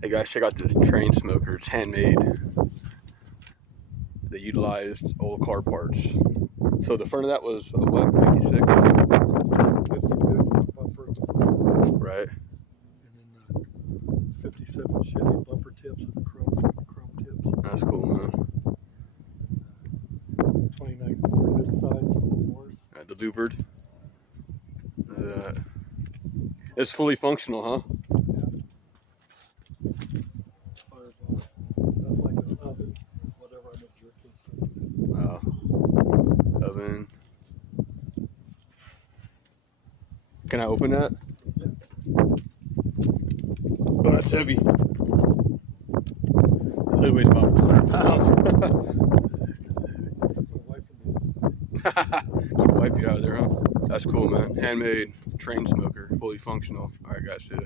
Hey guys, check out this train smoker. It's handmade. They utilized old car parts. So the front of that was a what, 56? 52 bumper. Right. And then 57 Chevy bumper tips with the chrome tips. That's cool, man. 29 Ford hood sides and doors. The louvered. It's fully functional, huh? Yeah. As far as that's like an oven, whatever I'm jerking. Wow. Oven. Can I open that? Yes. Oh, that's heavy. The lid weighs about 100 pounds. Keep wipe you out of there, huh? That's cool, man. Handmade train smoker, fully functional. All right, guys, see ya.